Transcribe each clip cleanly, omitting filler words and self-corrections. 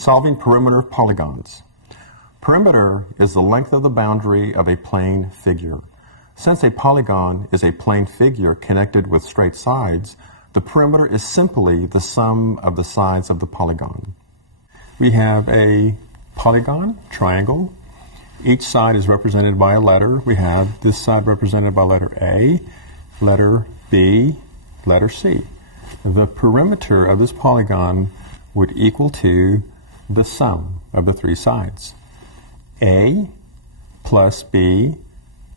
Solving perimeter polygons. Perimeter is the length of the boundary of a plane figure. Since a polygon is a plane figure connected with straight sides, the perimeter is simply the sum of the sides of the polygon. We have a polygon, triangle. Each side is represented by a letter. We have this side represented by letter A, letter B, letter C. The perimeter of this polygon would equal to the sum of the three sides. A plus B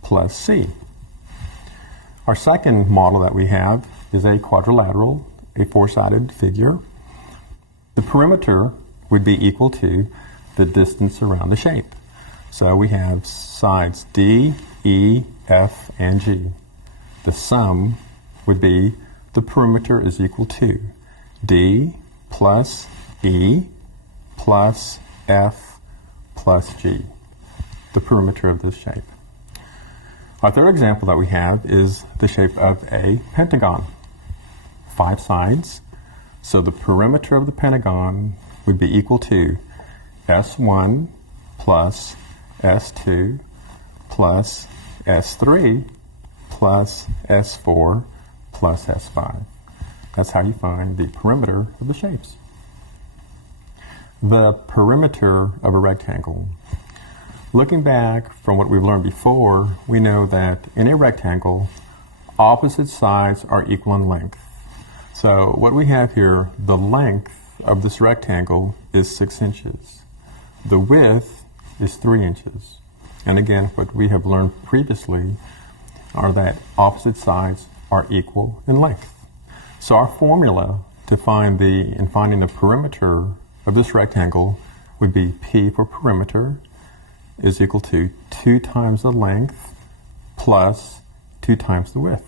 plus C. Our second model that we have is a quadrilateral, a four-sided figure. The perimeter would be equal to the distance around the shape. So we have sides D, E, F, and G. The sum would be the perimeter is equal to D plus E plus F plus G, the perimeter of this shape. Our third example that we have is the shape of a pentagon. 5 sides, so the perimeter of the pentagon would be equal to S1 plus S2 plus S3 plus S4 plus S5. That's how you find the perimeter of the shapes. The perimeter of a rectangle. Looking back from what we've learned before, we know that in a rectangle, opposite sides are equal in length. So what we have here, the length of this rectangle is 6 inches. The width is 3 inches. And again, what we have learned previously are that opposite sides are equal in length. So our formula to finding the perimeter of this rectangle would be P for perimeter is equal to 2 times the length plus 2 times the width.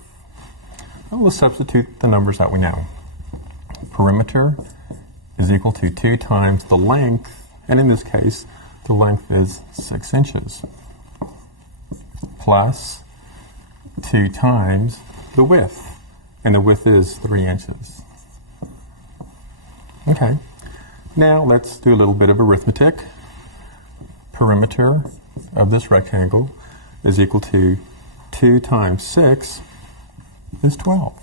Now we'll substitute the numbers that we know. Perimeter is equal to 2 times the length, and in this case, the length is 6 inches, plus 2 times the width, and the width is 3 inches. Okay, now let's do a little bit of arithmetic. Perimeter of this rectangle is equal to 2 times 6 is 12,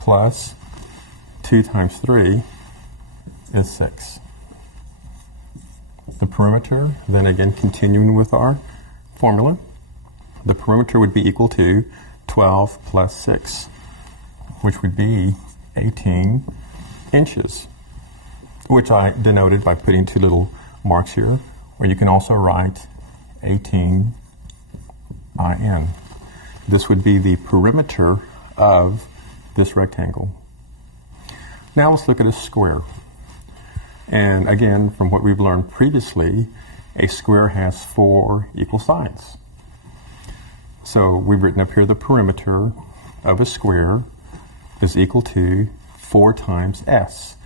plus 2 times 3 is 6. The perimeter, then again continuing with our formula, the perimeter would be equal to 12 plus 6, which would be 18 inches, which I denoted by putting 2 little marks here, or you can also write 18 IN. This would be the perimeter of this rectangle. Now let's look at a square. And again, from what we've learned previously, a square has 4 equal sides. So we've written up here the perimeter of a square is equal to 4 times S,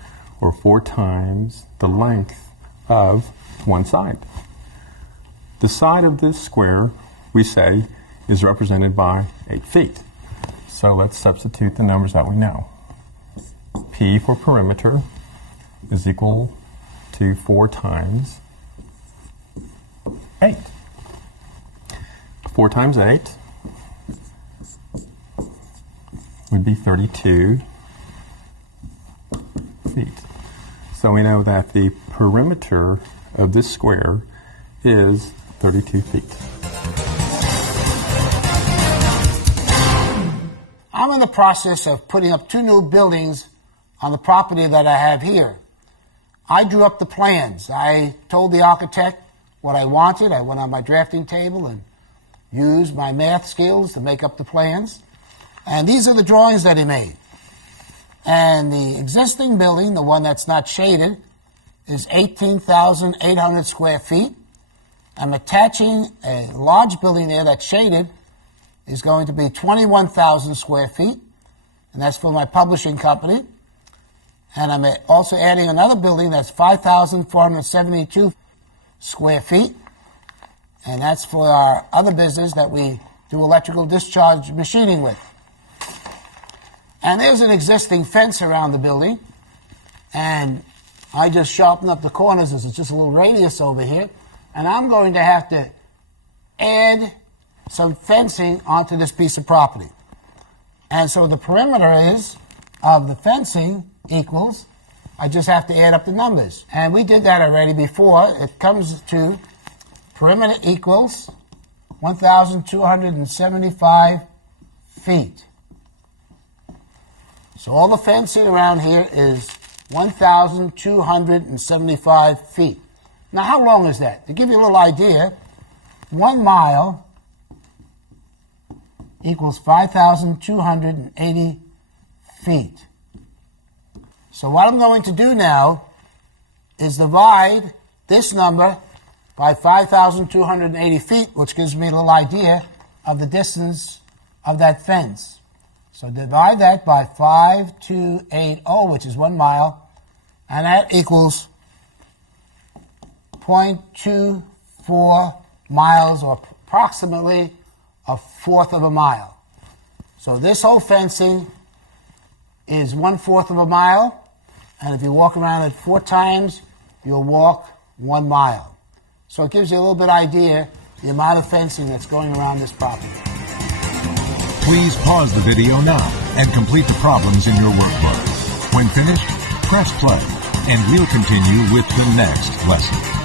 or 4 times the length of one side. The side of this square, we say, is represented by 8 feet. So let's substitute the numbers that we know. P for perimeter is equal to 4 times 8. 4 times 8 would be 32 feet. So we know that the perimeter of this square is 32 feet. I'm in the process of putting up 2 new buildings on the property that I have here. I drew up the plans. I told the architect what I wanted. I went on my drafting table and used my math skills to make up the plans. And these are the drawings that he made. And the existing building, the one that's not shaded, is 18,800 square feet. I'm attaching a large building there that's shaded, is going to be 21,000 square feet, and that's for my publishing company. And I'm also adding another building that's 5,472 square feet, and that's for our other business that we do electrical discharge machining with. And there's an existing fence around the building, and I just sharpen up the corners. This is just a little radius over here. And I'm going to have to add some fencing onto this piece of property. And so the perimeter of the fencing equals, I just have to add up the numbers. And we did that already before. It comes to perimeter equals 1,275 feet. So all the fencing around here is 1,275 feet. Now, how long is that? To give you a little idea, 1 mile equals 5,280 feet. So what I'm going to do now is divide this number by 5,280 feet, which gives me a little idea of the distance of that fence. So divide that by 5,280, which is 1 mile, and that equals 0.24 miles, or approximately a fourth of a mile. So this whole fencing is 1/4 of a mile, and if you walk around it 4 times, you'll walk 1 mile. So it gives you a little bit idea the amount of fencing that's going around this property. Please pause the video now and complete the problems in your workbook. When finished, press play, and we'll continue with the next lesson.